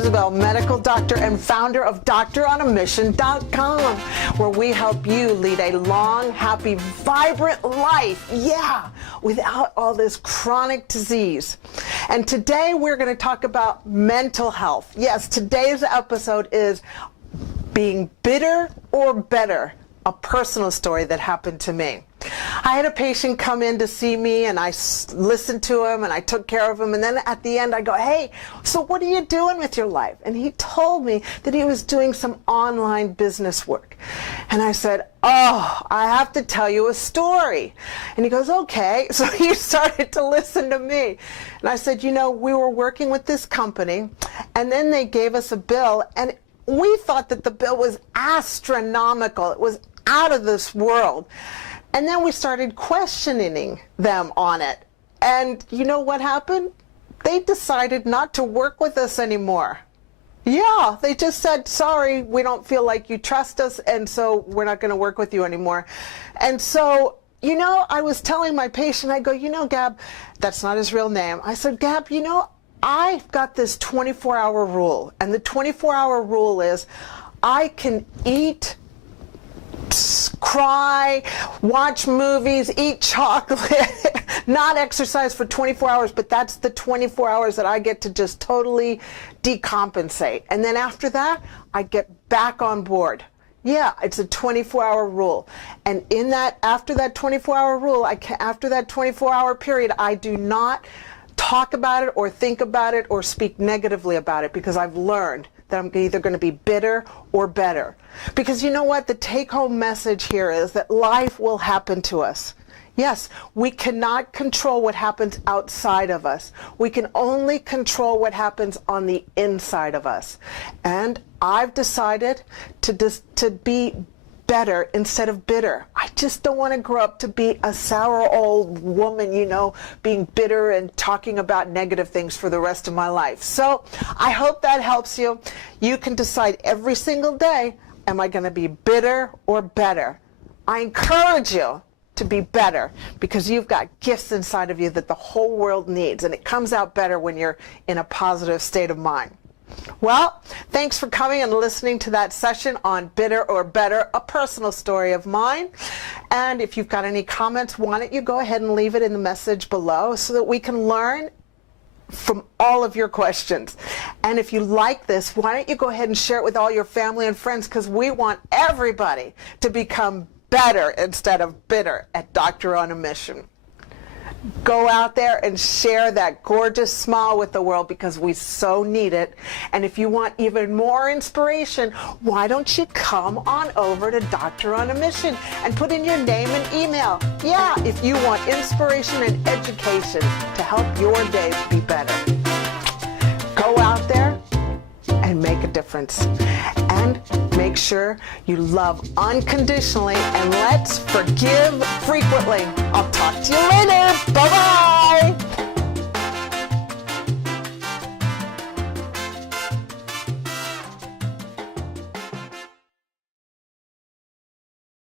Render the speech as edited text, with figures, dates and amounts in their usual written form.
Isabel, medical doctor and founder of Doctoronamission.com, where we help you lead a long, happy, vibrant life, without all this chronic disease. And today we're going to talk about mental health. Yes, today's episode is being bitter or better, a personal story that happened to me. I had a patient come in to see me, and I listened to him and I took care of him, and then at the end I go, hey, so what are you doing with your life? And he told me that he was doing some online business work. And I said, oh, I have to tell you a story. And he goes, okay. So he started to listen to me. And I said, you know, we were working with this company, and then they gave us a bill, and we thought that the bill was astronomical. It was out of this world. And then we started questioning them on it. And you know what happened? They decided not to work with us anymore. Yeah, they just said, sorry, we don't feel like you trust us, and so we're not going to work with you anymore. And so, you know, I was telling my patient, I go, you know, Gab, that's not his real name. I said, Gab, you know, I've got this 24-hour rule. And the 24-hour rule is I can eat, cry, watch movies, eat chocolate, not exercise for 24 hours, but that's the 24 hours that I get to just totally decompensate. And then after that, I get back on board. Yeah, it's a 24-hour rule. And in that, after that 24-hour rule, after that 24-hour period, I do not talk about it or think about it or speak negatively about it, because I've learned that I'm either going to be bitter or better. Because you know what? The take-home message here is that life will happen to us. Yes, we cannot control what happens outside of us. We can only control what happens on the inside of us. And I've decided to be better instead of bitter. I just don't want to grow up to be a sour old woman, you know, being bitter and talking about negative things for the rest of my life. So I hope that helps you. You can decide every single day, am I going to be bitter or better? I encourage you to be better, because you've got gifts inside of you that the whole world needs, and it comes out better when you're in a positive state of mind. Well, thanks for coming and listening to that session on Bitter or Better, a personal story of mine. And if you've got any comments, why don't you go ahead and leave it in the message below so that we can learn from all of your questions. And if you like this, why don't you go ahead and share it with all your family and friends, because we want everybody to become better instead of bitter at Doctor on a Mission. Go out there and share that gorgeous smile with the world, because we so need it. And if you want even more inspiration, why don't you come on over to Doctor on a Mission and put in your name and email. Yeah, if you want inspiration and education to help your days be better. Go out there and make a difference. And make sure you love unconditionally, and let's forgive frequently. I'll talk to you